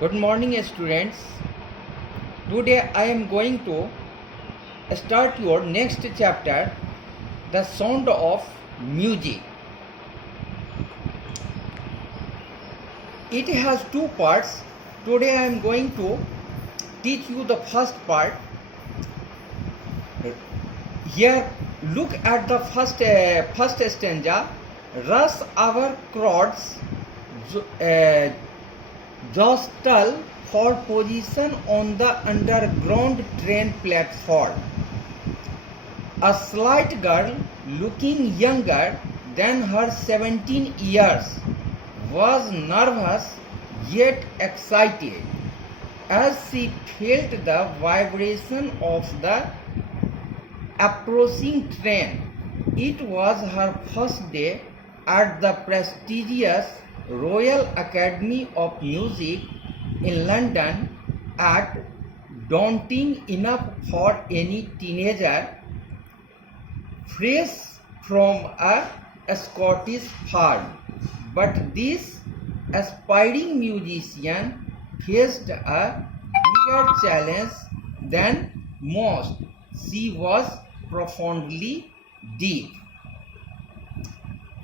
Good morning, students. Today I am going to start your next chapter, The Sound of Music. It has two parts. Today I am going to teach you the first part. Here, look at the first stanza. Rush our crowds jostle for position on the underground train platform. A slight girl, looking younger than her 17 years, was nervous yet excited as she felt the vibration of the approaching train. It was her first day at the prestigious Royal Academy of Music in London, at daunting enough for any teenager fresh from a Scottish farm. But this aspiring musician faced a bigger challenge than most. She was profoundly deep.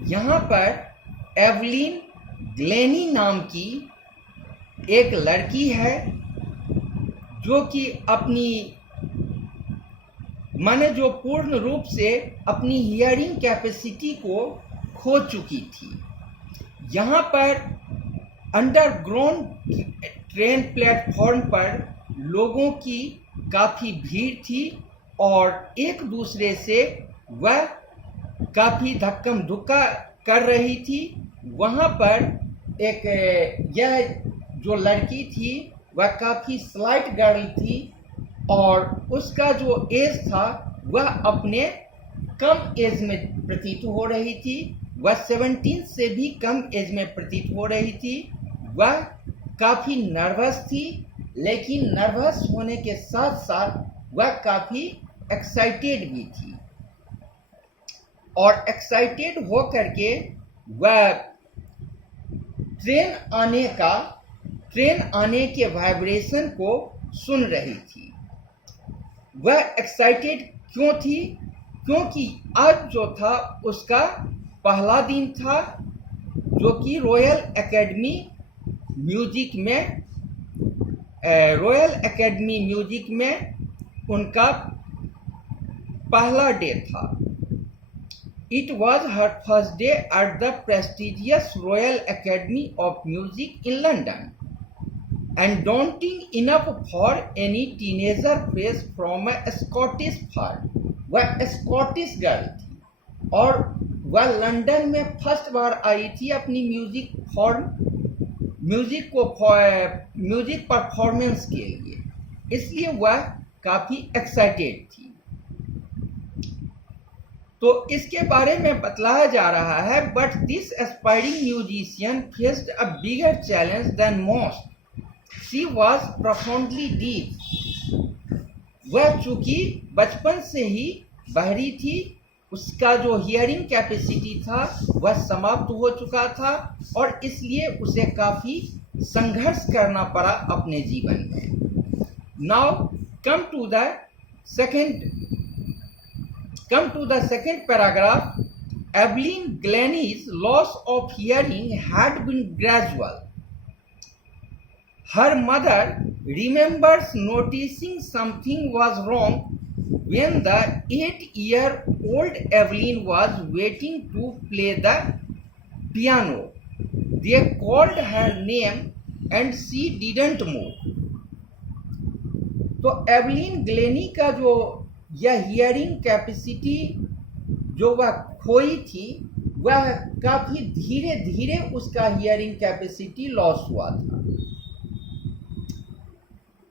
यहाँ पर Evelyn Glenny नाम की एक लड़की है जो कि जो पूर्ण रूप से अपनी हियरिंग कैपेसिटी को खो चुकी थी। यहाँ पर अंडरग्राउंड ट्रेन प्लेटफॉर्म पर लोगों की काफ़ी भीड़ थी और एक दूसरे से वह काफ़ी धक्कम धुक्का कर रही थी। वहाँ पर यह जो लड़की थी वह काफ़ी स्लाइट गर्ल थी और उसका जो एज था वह अपने कम एज में प्रतीत हो रही थी। वह 17 से भी कम एज में प्रतीत हो रही थी। वह काफ़ी नर्वस थी, लेकिन नर्वस होने के साथ साथ वह काफ़ी एक्साइटेड भी थी और एक्साइटेड हो करके वह ट्रेन आने के वाइब्रेशन को सुन रही थी। वह एक्साइटेड क्यों थी? क्योंकि आज जो था उसका पहला दिन था जो कि रॉयल एकेडमी म्यूजिक में उनका पहला डे था। It was her first day at the prestigious Royal Academy of Music in London, and daunting enough for any teenager fresh from a Scottish farm. वह स्कॉटिश गर्ल थी और वह London में first बार आई थी अपनी म्यूजिक परफॉर्मेंस के लिए, इसलिए वह काफ़ी एक्साइटेड थी। तो इसके बारे में बतलाया जा रहा है, but this aspiring musician faced a bigger challenge than most. She was profoundly deep. वह चूंकि बचपन से ही बहरी थी, उसका जो हियरिंग कैपेसिटी था वह समाप्त हो चुका था और इसलिए उसे काफ़ी संघर्ष करना पड़ा अपने जीवन में। Now come to the second paragraph. Evelyn Glennie's loss of hearing had been gradual. Her mother remembers noticing something was wrong when the 8-year-old Evelyn was waiting to play the piano. They called her name and she didn't move. तो Evelyn Glenny का जो यह hearing capacity जो वह खोई थी, वह काफ़ी धीरे धीरे उसका हियरिंग कैपेसिटी लॉस हुआ था।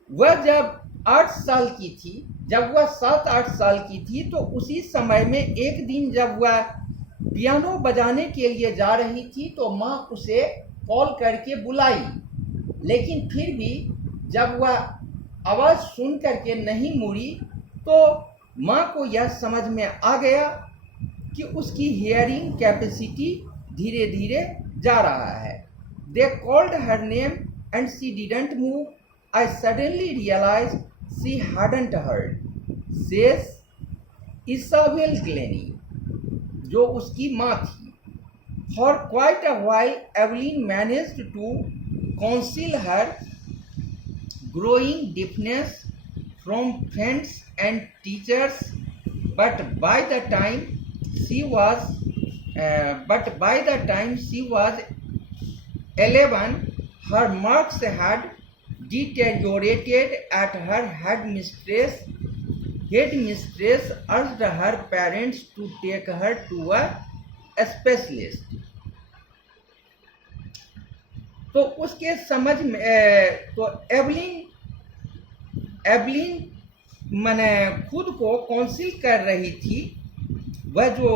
वह जब 8 साल की थी, जब वह 7-8 साल की थी, तो उसी समय में एक दिन जब वह पियानो बजाने के लिए जा रही थी तो माँ उसे कॉल करके बुलाई, लेकिन फिर भी जब वह आवाज़ सुन करके नहीं मुड़ी तो माँ को यह समझ में आ गया कि उसकी हियरिंग कैपेसिटी धीरे धीरे जा रहा है। They called her name and she didn't move. I suddenly realized she hadn't heard, says Isabel Glennie, जो उसकी माँ थी. For quite a while, Evelyn managed to conceal her growing deafness from friends and teachers, but by the time she was 11, her marks had deteriorated at her headmistress urged her parents to take her to a specialist. तो उसके समझ में तो Evelyn मैंने खुद को council कर रही थी. वह जो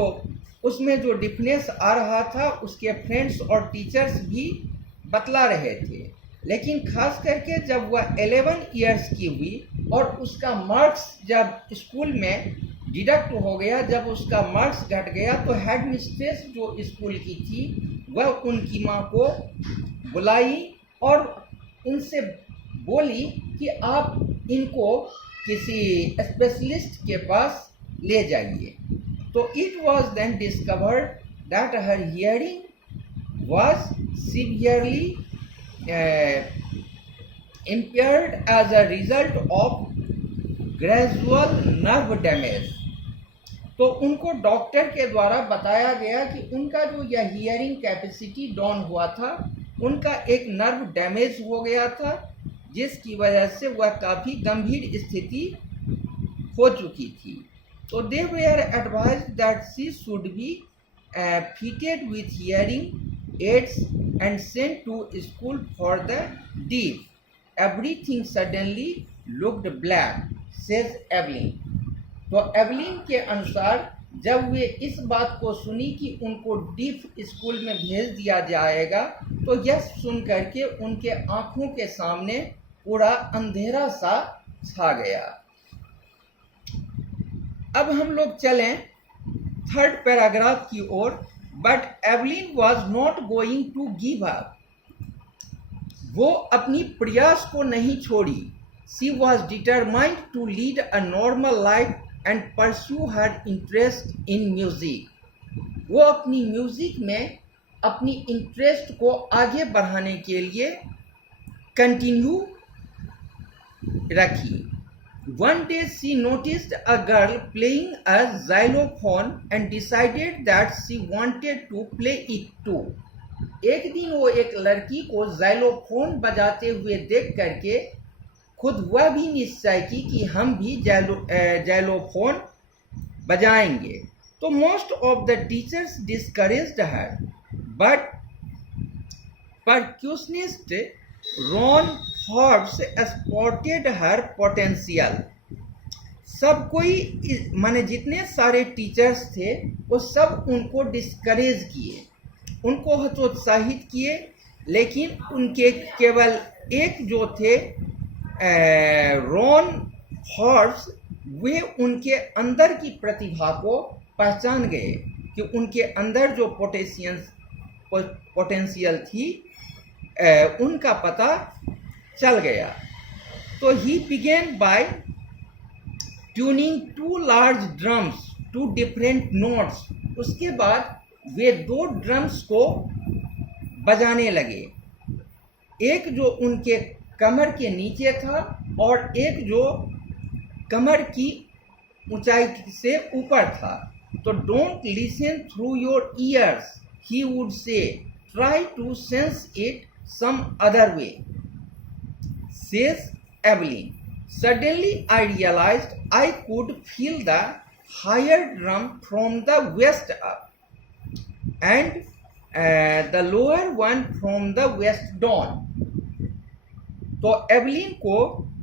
उसमें जो डिफनेस आ रहा था उसके फ्रेंड्स और टीचर्स भी बतला रहे थे, लेकिन खास करके जब वह 11 इयर्स की हुई और उसका मार्क्स जब स्कूल में डिडक्ट हो गया, जब उसका मार्क्स घट गया, तो हेड मिस्ट्रेस जो स्कूल की थी वह उनकी माँ को बुलाई और उनसे बोली कि आप इनको किसी स्पेशलिस्ट के पास ले जाइए. तो it was then discovered that her hearing was severely impaired as a result of gradual nerve damage. तो उनको डॉक्टर के द्वारा बताया गया कि उनका जो यह हियरिंग कैपेसिटी डाउन हुआ था, उनका एक नर्व डैमेज हो गया था, जिसकी वजह से वह काफ़ी गंभीर स्थिति हो चुकी थी. तो they were advised that she should be fitted with hearing aids and sent to school for the deaf. Everything suddenly looked black, says Evelyn. तो एवलिन के अनुसार जब वे इस बात को सुनी कि उनको डीफ स्कूल में भेज दिया जाएगा, तो यह सुन करके उनके आंखों के सामने पूरा अंधेरा सा छा गया. अब हम लोग चलें थर्ड पैराग्राफ की ओर. But Evelyn was not going to give up. वो अपनी प्रयास को नहीं छोड़ी. She was determined to lead a normal life and pursue her interest in music. वो अपनी म्यूजिक में अपनी इंटरेस्ट को आगे बढ़ाने के लिए कंटिन्यू रखी. One day she noticed a girl playing a xylophone and decided that she wanted to play it too. एक दिन वो एक लड़की को ज़ाइलोफोन बजाते हुए देख करके खुद वह भी निश्चय की कि हम भी ज़ाइलोफोन बजाएंगे. तो most of the teachers discouraged her, but percussionist Ron Forbes spotted her potential. सब कोई माने जितने सारे टीचर्स थे वो सब उनको डिस्करेज किए, उनको हतोत्साहित किए, लेकिन उनके केवल एक जो थे रॉन फॉर्ब्स, वे उनके अंदर की प्रतिभा को पहचान गए कि उनके अंदर जो पोटेंशियल थी उनका पता चल गया. तो he began by tuning 2 large drums to different notes. उसके बाद वे 2 ड्रम्स को बजाने लगे, एक जो उनके कमर के नीचे था और एक जो कमर की ऊंचाई से ऊपर था. तो don't listen through your ears, he would say, try to sense it some other way, says Evelyn. Suddenly I realized I could feel the higher drum from the waist up and the lower one from the waist down. तो Evelyn को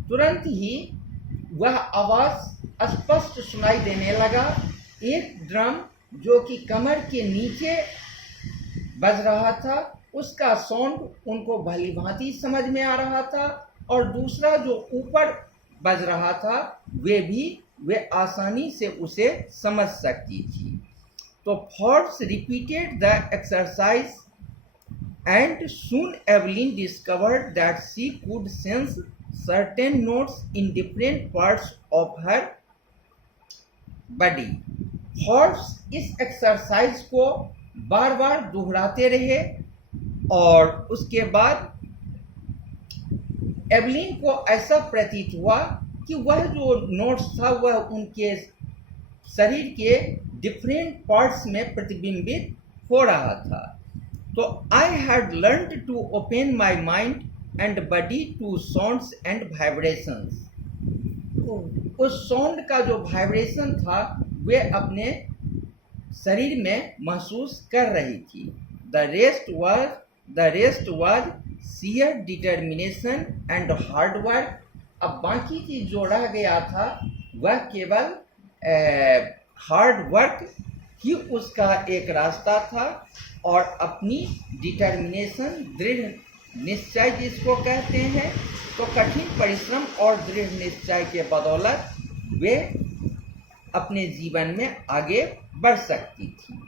तुरंत ही वह आवाज स्पष्ट सुनाई देने लगा. एक ड्रम जो कि कमर के नीचे बज रहा था, उसका साउंड उनको भली भांति समझ में आ रहा था, और दूसरा जो ऊपर बज रहा था वे आसानी से उसे समझ सकती थी. तो Forbes repeated the exercise and soon Evelyn discovered that she could sense certain notes in different parts of her body. Horse इस एक्सरसाइज को बार बार दोहराते रहे और उसके बाद एवलिन को ऐसा प्रतीत हुआ कि वह जो नोट्स था वह उनके शरीर के डिफरेंट पार्ट्स में प्रतिबिंबित हो रहा था. तो I had learn to open my mind and body to sounds and vibrations. उस साउंड का जो वाइब्रेशन था वे अपने शरीर में महसूस कर रही थी. The rest was sheer determination and hard work. अब बाकी चीज जो रह गया था वह केवल हार्ड वर्क ही उसका एक रास्ता था और अपनी डिटर्मिनेशन, दृढ़ निश्चय जिसको कहते हैं, तो कठिन परिश्रम और दृढ़ निश्चय के बदौलत वे अपने जीवन में आगे बढ़ सकती थी.